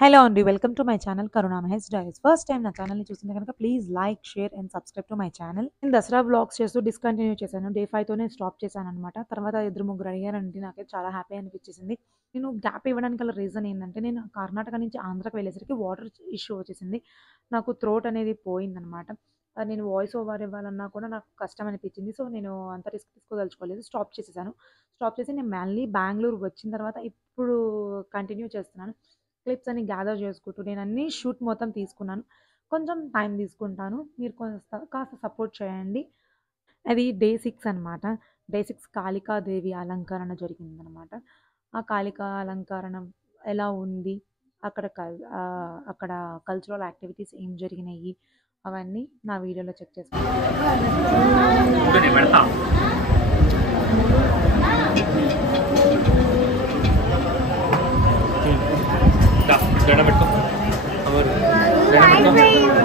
Hello అండి. Welcome to my channel Karuna Mahesh diaries. First time నా ఛానల్‌ని చూస్తుంటే గనుక please like, share and subscribe to my channel. నేను దసరా వ్లాగ్స్ చేస్తూ డిస్కంటిన్యూ చేశాను. డే 5తోనే స్టాప్ చేశాననమాట. తర్వాత ఇద్దరు ముగ్గురు అడిగారండి. నాకైతే చాలా హ్యాపీ అనిపించేసింది. నేను గ్యాప్ ఇవ్వడానికి గల రీజన్ ఏందంటే, నేను కర్ణాటక నుంచి ఆంధ్రాకి వెళ్ళేసరికి వాటర్ ఇష్యూ వచ్చేసింది. నాకు థ్రోట్ అనేది పోయిందనమాట. నేను వాయిస్ ఓవర్ ఇవ్వాలన్నా కూడా నాకు కష్టం అనిపించింది. సో, నేను అంత రిస్క్ తీసుకోదలుచుకోలేదు. స్టాప్ చేసేసాను. స్టాప్ చేసి నేను మళ్ళీ బెంగుళూరు వచ్చిన తర్వాత ఇప్పుడు కంటిన్యూ చేస్తున్నాను. క్లిప్స్ అన్ని గ్యాదర్ చేసుకుంటూ నేను అన్ని షూట్ మొత్తం తీసుకున్నాను. కొంచెం టైం తీసుకుంటాను. మీరు కాస్త సపోర్ట్ చేయండి. అది డే 6 అనమాట. డే 6 కాళికాదేవి అలంకరణ జరిగిందనమాట. ఆ కాళికా అలంకరణం ఎలా ఉంది? అక్కడ కల్చరల్ యాక్టివిటీస్ ఏం జరిగినాయి? అవన్నీ నా వీడియోలో చెక్ చేసుకోండి.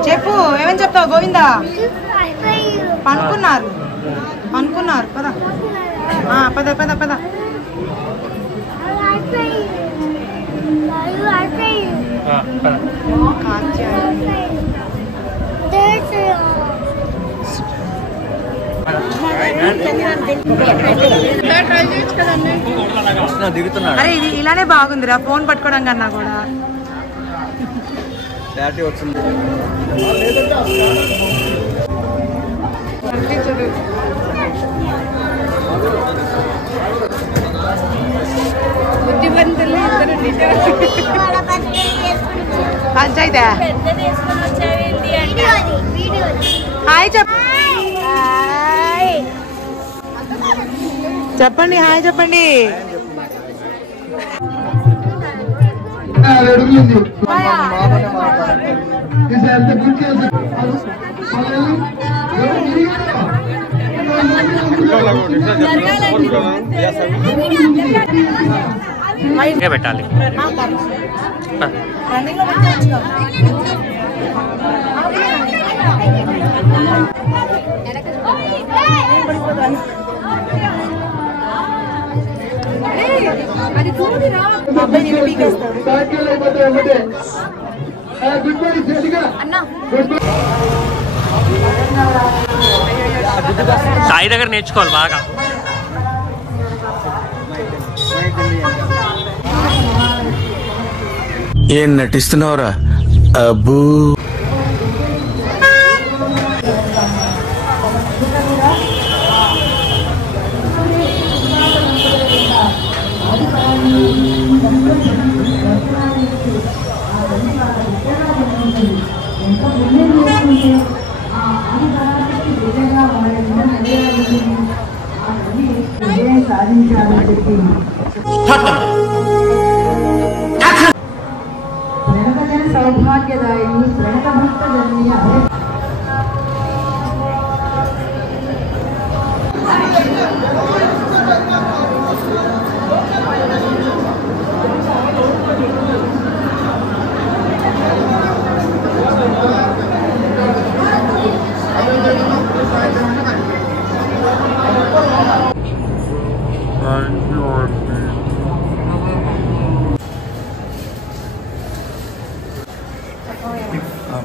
చెప్పు, ఏమని చెప్తావు? గోవిందా పనుకున్నారు పద పద పద పద. అరే ఇది ఇలానే బాగుందిరా, ఫోన్ పట్టుకోవడం కన్నా కూడా. బుద్ధిమంతులు పంచాయితీ హాయ్ చెప్పండి, హాయ్ చెప్పండి. పెట్టాలి. సాయి దగ్గర నేర్చుకోవాలి బాగా. ఏం నటిస్తున్నావురా? అబ్బూ సౌభాగ్యదాయిని ప్రణతభక్త జననీయ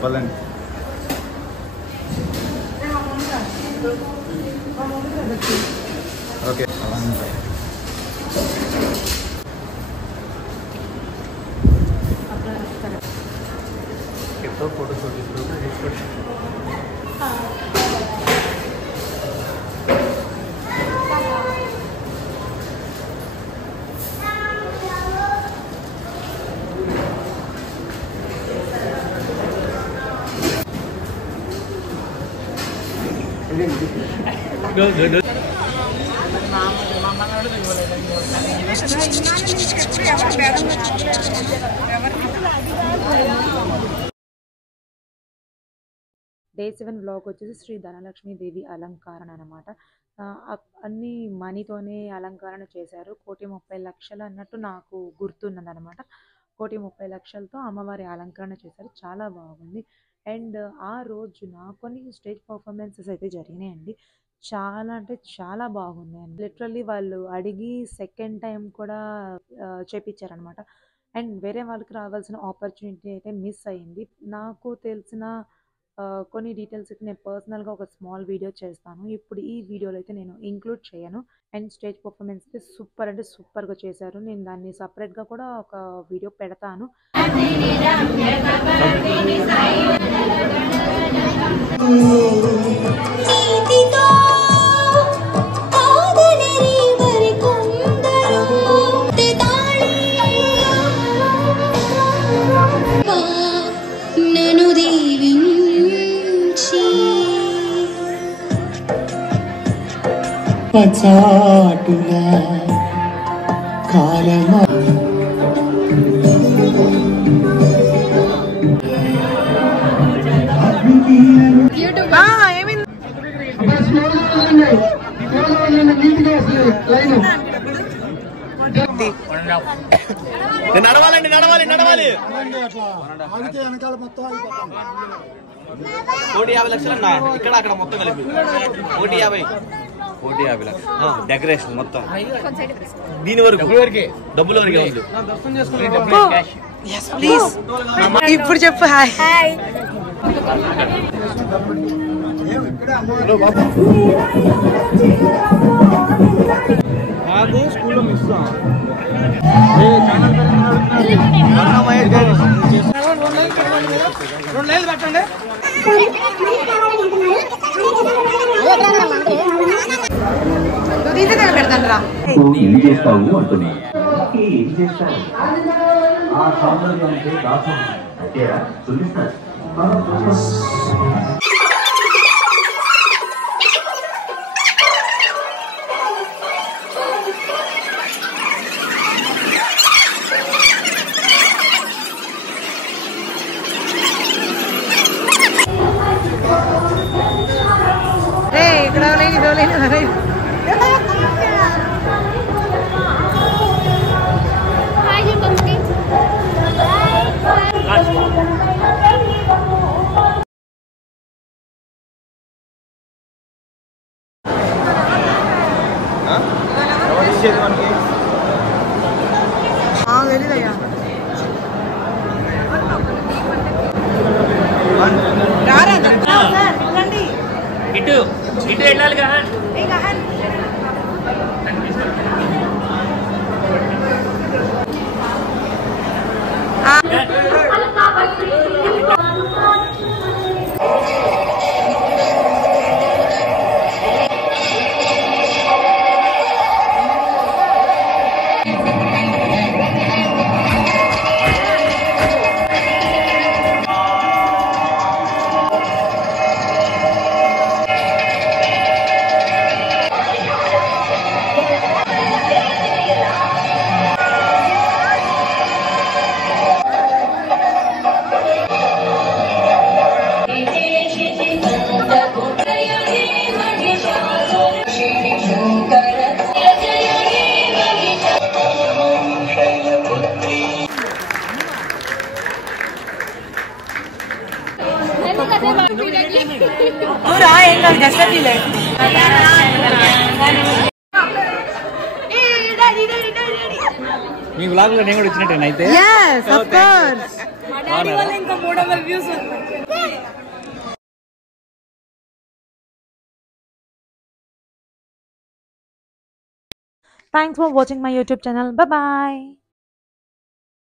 పదండి. ఓకే ఎప్పుడో ఫోటో షూట్ డే 7 వ్లాగ్ వచ్చేసి శ్రీ ధనలక్ష్మీదేవి అలంకరణ అనమాట. అన్ని మనీతోనే అలంకరణ చేశారు. 1,30,00,000 అన్నట్టు నాకు గుర్తున్నదనమాట. 1,30,00,000తో అమ్మవారి అలంకరణ చేశారు. చాలా బాగుంది. అండ్ ఆ రోజున కొన్ని స్టేజ్ పర్ఫార్మెన్సెస్ అయితే జరిగినాయండి. చాలా అంటే చాలా బాగున్నాయండి. లిటరల్లీ వాళ్ళు అడిగి సెకండ్ టైం కూడా చేపించారనమాట. అండ్ వేరే వాళ్ళకి రావాల్సిన ఆపర్చునిటీ అయితే మిస్ అయింది. నాకు తెలిసిన కొన్ని డీటెయిల్స్ అయితే నేను పర్సనల్‌గా ఒక స్మాల్ వీడియో చేస్తాను. ఇప్పుడు ఈ వీడియోలో అయితే నేను ఇంక్లూడ్ చేయను. అండ్ స్టేజ్ పర్ఫార్మెన్స్ అయితే సూపర్ అంటే సూపర్‌గా చేశారు. నేను దాన్ని సెపరేట్‌గా కూడా ఒక వీడియో పెడతాను. పచాటున కాలమా నడవాలండి నడవాలి నడవాలి. 150 లక్షలు ఇక్కడ అక్కడ మొత్తం కలిపి 150 లక్షలు డెకరేషన్ మొత్తం దీని వరకు డబ్బుల వరకే ఉంది. ఇప్పుడు చెప్పు హాయ్. నాకు స్కూల్లో మిస్ పెట్టండి. పెడతాను రా. ఏం చేస్తావు అంటున్నా ఏం చేస్తావు ఆ సౌందర్యానికి దాసం అంతేరా చూపిస్తారు. ఇక్కడ లేని తెలీదయ్యా. ఇటు ఇటు వెళ్ళాలిగా. ఏం కాదు జస్ట్ ఫీల్. మీ బ్లాగ్ లో నేను కూడా వచ్చినట్టు అయితే. Yes, of course. Thanks for watching my YouTube channel. Bye bye.